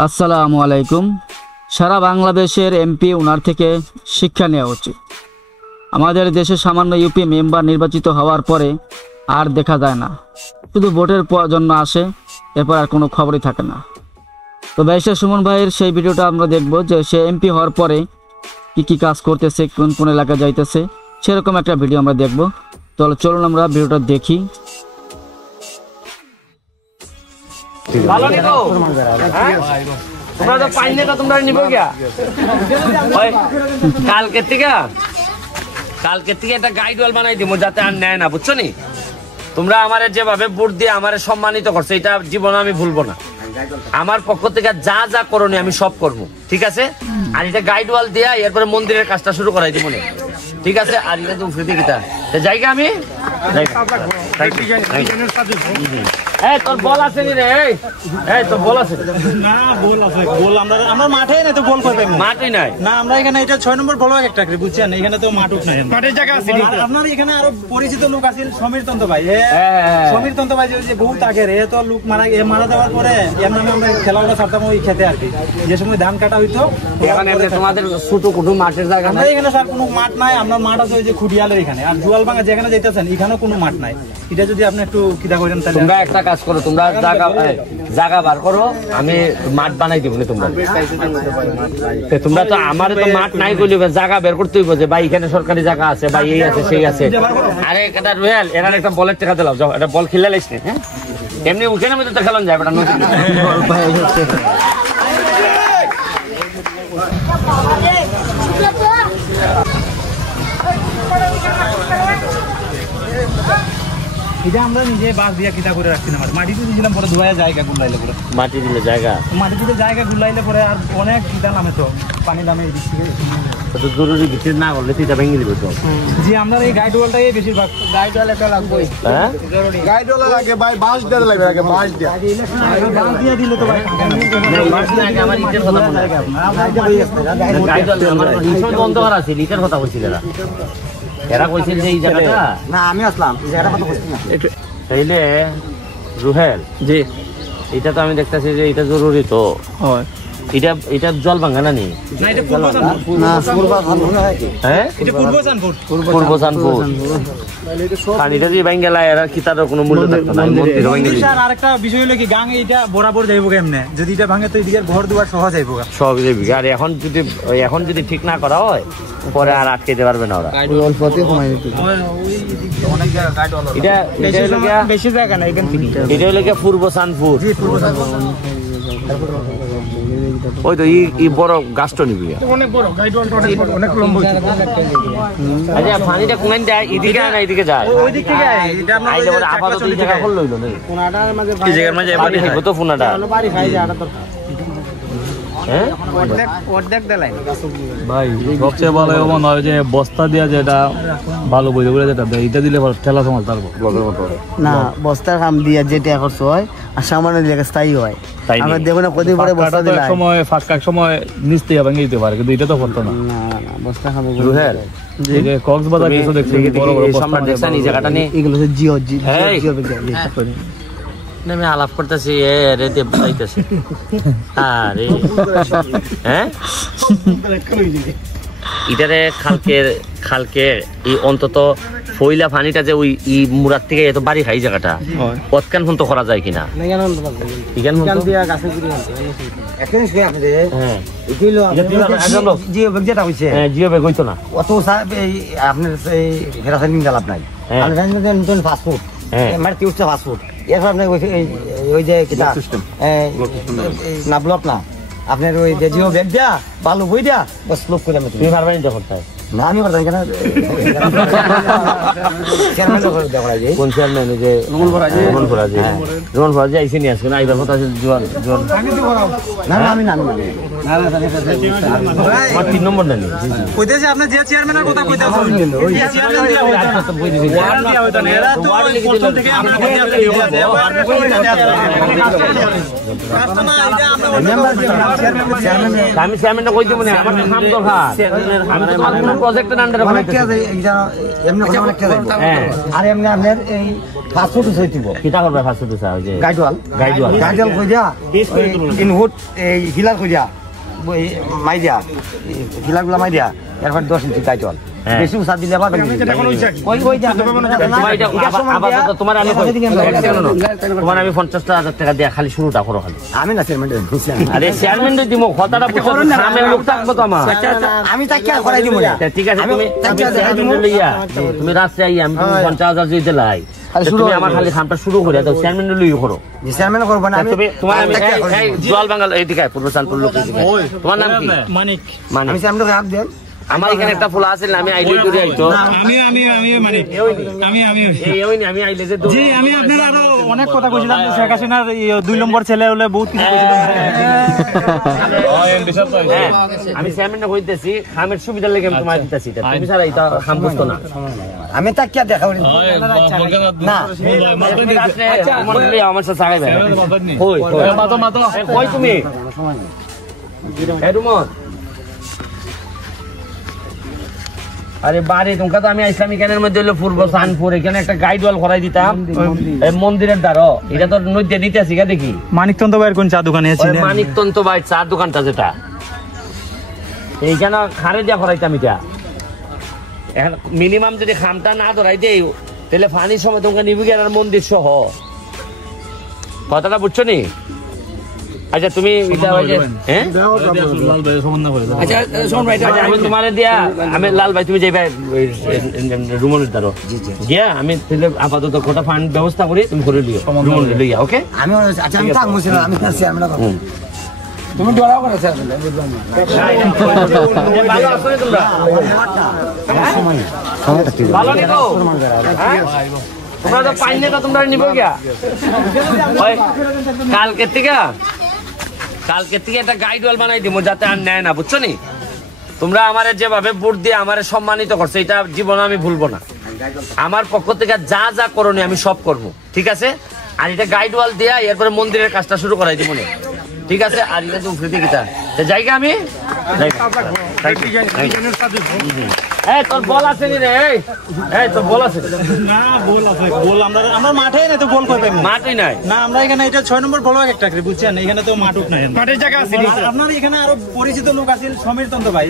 আসসালামু আলাইকুম। সারা বাংলাদেশের এমপি ওনার থেকে শিক্ষা নেওয়া উচিত। আমাদের দেশে সামান্য ইউপি মেম্বার নির্বাচিত হওয়ার পরে আর দেখা যায় না, শুধু ভোটের জন্য আসে, এরপর আর কোনো খবরই থাকে না। তো ব্যারিস্টার সুমন ভাইয়ের সেই ভিডিওটা আমরা দেখব যে সে এমপি হওয়ার পরে কি কাজ করতেছে, কোন কোন এলাকায় যাইতেছে, সেরকম একটা ভিডিও আমরা দেখব। তো চলুন আমরা ভিডিওটা দেখি। কালকে থেকে একটা গাইড ওয়াল বানাই দিব যাতে আর নেয় না, বুঝছো নি? তোমরা আমারে যেভাবে ভোট দিয়ে আমারে সম্মানিত করছো, এটা জীবনে আমি ভুলবো না। আমার পক্ষ থেকে যা যা করণীয় আমি সব করবো, ঠিক আছে? আর এটা গাইড ওয়াল দিয়া এরপরে মন্দিরের কাজটা শুরু করাই দিব, ঠিক আছে? আর এটা তো উঠে দিকে জায়গা আমি তোর বল আছে নি রে? তোর বল আছে না? বল আছে, বল আমরা মাঠে নাই তো বল করবে, মাঠই নাই না। আমরা এখানে এটা 6 নম্বর বল একটা করে, বুঝছেন? এখানে তো মাঠ নাই, মাঠের জায়গা আছে। আপনার এখানে আরো পরিচিত লোক আছে, সমীর তন্ত ভাই। সমীর তন্ত ভাই যে বহুত আগের, এ তো লোক মারা যাওয়ার পরে এর নামে আমরা খেলাটা ছাড়তাম ওই খেতে আর কি, যে সময় ধান কাটা হইতো। এখানে তোমাদের ছোট কুটু মাঠের জায়গা নাই এখানে, স্যার কোনো মাঠ নাই। আমরা মাঠ আছে ওই যে খুডিয়ালের এখানে, আর জুয়ালবাঙ্গা যেখানে যাইতেছেন এখানেও কোনো মাঠ নাই। এটা যদি আপনি একটু কিদা করেন তাহলে। তোমরা একটা কাজ করো, তোমরা জায়গা বার করো, আমি মাঠ বানাই দিব না। তোমরা তো আমার তো মাঠ নাই বলি, জায়গা বের করতে হইব যে ভাই এখানে সরকারি জায়গা আছে, ভাই এই আছে সেই আছে। আরে একটা রুয়েল এখানে একটা বলের টাকা দিলাম, একটা বল খেলে লাইস না। হ্যাঁ, এমনি উঠেনের মধ্যে তো খেলাম যায় বেটা নতুন। এটা আমরা নিজে বাস দিয়া কিতা করে রাখছি না, মাটিতে দিয়েছিলাম, পরে ধোয়া জায়গা গুলাইলে পরে মাটি দিলে জায়গা, মাটি দিলে জায়গা গুলাইলে পরে আর অনেক কিতা নামে, তো পানি নামে এই দিক থেকে। তো জরুরি ভিতরে না করলে তুই ভেঙে দিবে তো। জি, আমরা এই গাইড ওয়ালটাই বেশিরভাগ, গাইড ওয়াল একটা লাগবে। হ্যাঁ, গাইড ওয়াল লাগে ভাই, বাস দেওয়া লাগবে, আগে বাস দেয়া, বাস দিয়া দিলে তো ভাই বাস না। আগে আমার ইটের কথা বলে গাইড ওয়াল আমার ইসন বন্ধ করা আছে, ইটের কথা বলছিল এরা কইছিল যে এই জায়গাটা না, আমি আসলাম এই জায়গাটা কথা বলছি না। তাইলে রুহেল জি, এটা তো আমি দেখতেছি যে এটা জরুরি তো। এটা জল ভাঙা না নি? না, এটা পূর্ব জানপুর। না, পূর্ব জানপুর হয় কি? হ্যাঁ, এটা পূর্ব জানপুর, পূর্ব জানপুর। পানিটা যদি ভাঙ গেল এর কি তার কোনো মূল্য থাকতো না। মন্দির ভাঙ গেল। স্যার আরেকটা বিষয় হলো কি, গাঙে এটা বরাবর যাইবো কেমনে? যদি এটা ভাঙে তো এদিকে ঘর দুয়ার সহ যাইবো, সব যাইবি। আর এখন যদি ঠিক না করা হয় পরে আর আটকাইতে পারবে না ওরা। এটা বেশি জায়গা না এখান থেকে। এটা হলো কি পূর্ব চাঁদপুর। ওই তো এই বড় গাছটা নিবি, অনেক বড় গাইড ওয়ালটা, অনেক লম্বা। আচ্ছা, পানিটা কোন যায়? এদিকে না এদিকে যায়? ওই দিক থেকে এটা আমরা আইলে বড় আপাতত এই জায়গা করল হইলো না। কোনাটার মাঝে এই জায়গার মাঝে পানি খাইবো তো ফোনাটা। বাড়ি খাই যায় আটা দরকার। হ্যাঁ, অর্ধেক দেলাই ভাই। সবচেয়ে ভালো এমন হয় যে বস্তা দিয়া যেটা ভালো বই করে যেটা দেয়, এটা দিলে ঠেলা সমাজ তারপর ব্লকের মতো না, বস্তার কাম দিয়া যেটা খরচ হয় আর সামান্য জায়গা স্থায়ী হয়। আমরা দেখো না কতদিন পরে বস্তা দিলে সময় ফাঁকা সময় নিচতে ভেঙে দিতে পারে, কিন্তু এটা তো করতো না। না বস্তা খাবো রুহেল কক্সবাজার কিছু দেখছি বড় বড় বস্তা দেখছেন এই জায়গাটা নিয়ে? এগুলো হচ্ছে জিও আমি আলাপ করতেছি রে দেব পাইতেছি। আরে হ্যাঁ, এটারে খালকে এই অন্তত ফইলা পানিটা যে ওই মুরার থেকে এত বাড়ি খাই জায়গাটা কতখান ফোন তো করা যায় কিনা? জিও বেগ হইতো না অত আপনার লাভ নাই। ফাস্টফুড মানে তিউসটা ফাস্টফুড, এরপর আপনার ওই যে কিতা না ব্লক না, আপনার ওই যে জিও ব্যাগ দিয়া বালু বই দিয়া বস লোক করে তুমি পারবেন এটা করতে? না, আমি করতাম কেন? কোন চেয়ারম্যান? যে রমন ফরাজি আইসে নিয়ে আসবে না? এইবার কথা আছে জোয়ান না, আমি না, আমার 3 নম্বর না নিয়ে কইতেছে আপনি যে চেয়ারম্যানের কথা কইতাছেন, ওই চেয়ারম্যান দিয়া হইতো না, ওয়ার্ড দিয়া হইতো না। এরা তো প্রথম থেকে আমরা কইতে আপনি আমি চেয়ারম্যানটা কই দিব না, আমার নাম দরকার। আমি তো প্রজেক্টের আন্ডারে অনেক টিয়া যায় এইটা এমনি কথা অনেক টিয়া যাইব হ্যাঁ আর এমনি আপনার এই পাসপোর্ট হইতে দিব কিটা করবে ফার্স্টে স্যার ওই যে গাইডওয়াল গাইডওয়াল কইরা ইনহুট এই হিলার কইরা ওই মাইরা হিলারগুলা মাইরা এরপর 10 ইঞ্চি গাইডওয়াল বেশি উসাদ দিলে আবার কই কই যা তোমার আমি 50,000 টাকা দিয়া খালি শুরুটা করো খালি আমি না চেয়ারম্যান আরে চেয়ারম্যান দিমু কথাটা বুঝছো সামনে লোক থাকবো তো আমার আমি তাকে করাই দিব না ঠিক আছে তুমি লইয়া তুমি রাস্তায় আইয়া আমি 50,000 যদি দিলাই তুমি আমার খালি খামটা শুরু করে দাও চেয়ারম্যান লইও করো চেয়ারম্যান করব না তুমি তোমার আমি এই জল বাঙাল এইদিকে পূর্বসানপুর লোক তোমার নাম কি মানিক আমি চেয়ারম্যানকে হাত দেন আমার এখানে একটা ফুল আছে না আমি আইলে করে আইতো আমি মানিক আমি আইলে যে জি আমি আপনার আরো অনেক কথা কইছিলাম যে শেখ হাসিনার 2 নম্বর ছেলে হলে বহুত কিছু কইছিলাম আমি চেয়ারম্যান কইতেছি খামের সুবিধা লেগে আমি তোমায় দিতেছি তুমি ছাড়া এটা খাম বুঝতো না আমি তাকে দেখাও না আমার সাথে সাগাইবে কই কই তুমি এরুমত আরে বাড়ি তোমাকে তো আমি ইসলামিক জ্ঞানের মধ্যে হলো পূর্ব সানপুর এখানে একটা গাইড ওয়াল করাই দিতাম এই মন্দিরের দ্বারা এটা তো নদী দিতেছি গা দেখি মানিকতন্ত ভাইয়ের কোন চা দোকানে আছে মানিকতন্ত ভাই চা দোকানটা যেটা এইখানে খারে দিয়া করাইতাম এটা এখন মিনিমাম যদি খামটা না ধরাই দেই তাহলে পানির সময় তোমাকে নিবি আর মন্দির সহ কথাটা বুঝছো নি আচ্ছা তুমি আমি তোমার দিয়া আমি লাল ভাই তুমি যাইবা রুমনের দ্বারা গিয়া আমি আপাতত কোটা ফান্ড ব্যবস্থা করি তুমি করে দিও রুমনের লইয়া ওকে আমি আচ্ছা আমি থাকবো আমি চেয়ারম্যান করব তুমি ডরাও করে চেয়ারম্যান ভালো আছো তোমরা ভালো নিকো তোমরা তো পাইনে তো তোমরা নিব গিয়া কালকে থেকে একটা গাইড ওয়াল বানাই দিব যাতে আর নেয় না বুঝছো নি তোমরা আমারে যেভাবে ভোট দিয়ে আমারে সম্মানিত করছো এটা জীবনে আমি ভুলবো না আমার পক্ষ থেকে যা যা করণী আমি সব করবো ঠিক আছে আর এটা গাইড ওয়াল দিয়া এরপরে মন্দিরের কাজটা শুরু করাই দিব না ঠিক আছে আর এটা তুমি ফ্রিতে গীতা জায়গা আমি এই তোর বল আছে নি রে এই তোর বল আছে না বল আছে বল আমরা মাঠে না তো বল কই পাইমু মাঠই নাই না আমরা এখানে এটা 6 নম্বর ব্লক একটা করে বুঝছেন এখানে তো মাঠুক নাই মাঠের জায়গা আছে আপনার এখানে আরো পরিচিত লোক আছে সমীর তন্ত ভাই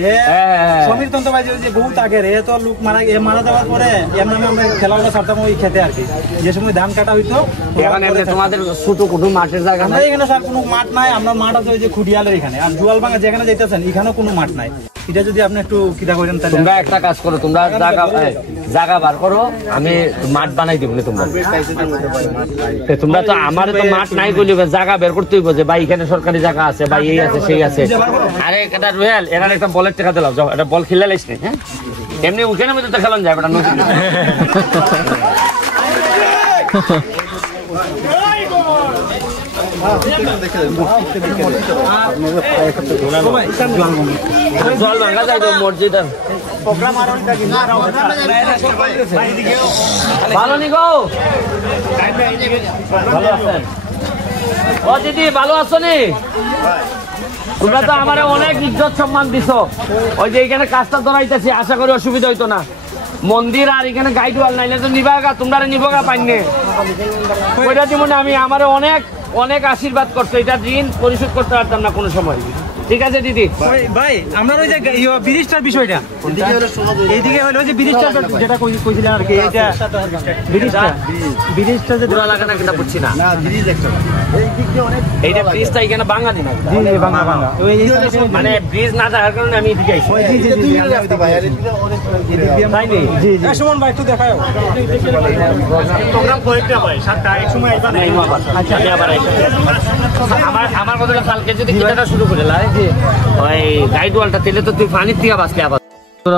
সমীর তন্ত ভাই যে বহুত আগে রে তো লোক মারা যাওয়ার পরে এর নামে আমরা খেলাগুলো ছাড়তাম ওই খেতে আর কি যে সময় ধান কাটা হইতো এখানে তোমাদের ছোট কুটু মাঠের জায়গা আমরা এখানে স্যার কোনো মাঠ নাই আমরা মাঠ আছে ওই যে খুডিয়ালের এখানে আর জুয়ালবাঙ্গা যেখানে যাইতেছেন এখানেও কোনো মাঠ নাই এটা যদি আপনি একটু কিটা করেন তাহলে তোমরা একটা কাজ করো তোমরা জায়গা বার করো আমি মাঠ বানাই দিব তোমরা তোমরা তো আমার তো মাঠ নাই বলি জায়গা বের করতে হইব যে ভাই এখানে সরকারি জায়গা আছে ভাই এই আছে সেই আছে আরে একটা রুয়েল এরা একটা বলের টাকা দিলাম যাও এটা বল খেলে লাইস না হ্যাঁ এমনি ওখানে মধ্যে তো খেলান যায় এটা নদী জল ভাঙা যায় মসজিদ ভালো নি গো ভালো আছেন ও দিদি ভালো আছো নি তোমরা তো আমার অনেক ইজ্জত সম্মান দিছো ওই যে এখানে কাজটা ধরাইতেছি আশা করি অসুবিধা হইতো না মন্দির আর এখানে গাইড ওয়াল নাইলে তো নিবাগা তোমরা নিবগা পাইনি ওইটা দিব না আমি আমার অনেক অনেক আশীর্বাদ করছো এটা ঋণ পরিশোধ করতে পারতাম না কোনো সময় ঠিক আছে দিদি ভাই আমরা ওই যে ব্রিজটার বিষয়টা এইদিকে হলো যে ব্রিজটা যেটা কইছিলেন আর কি এটা ব্রিজটা যে পুরা লাগা না কিনা বুঝছি না এইটা ব্রিজটা এখানে ভাঙা দিন জি ভাঙা মানে ব্রিজ না থাকার কারণে আমি এদিকে আইছি তাই নি জি জি সুমন ভাই একটু দেখাও প্রোগ্রাম কয়েকটা ভাই 7টা এক সময় আইবা না আচ্ছা আমি আবার আইছি আমার কথা কালকে যদি কিটাটা শুরু করে লাই ওই গাইড ওয়ালটা তেলে তো তুই পানির থেকে বাঁচলে আবার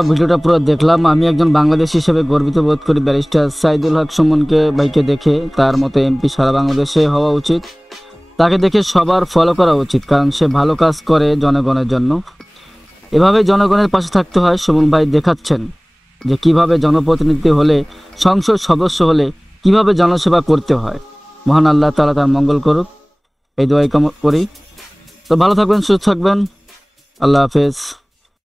ভিডিওটা পুরো দেখলাম আমি একজন বাংলাদেশী হিসেবে গর্বিত বোধ করি ব্যারিস্টার সাইদুল হক সুমনকে ভাইকে দেখে তার মতো এমপি সারা বাংলাদেশে হওয়া উচিত তাকে দেখে সবার ফলো করা উচিত কারণ সে ভালো কাজ করে জনগণের জন্য এভাবে জনগণের পাশে থাকতে হয় সুমন ভাই দেখাচ্ছেন যে কিভাবে জনপ্রতিনিধি হলে সংসদ সদস্য হলে কিভাবে জনসেবা করতে হয় মহান আল্লাহ তাআলা তার মঙ্গল করুক এই দোয়াই করি তো ভালো থাকবেন সুস্থ থাকবেন আল্লাহ হাফেজ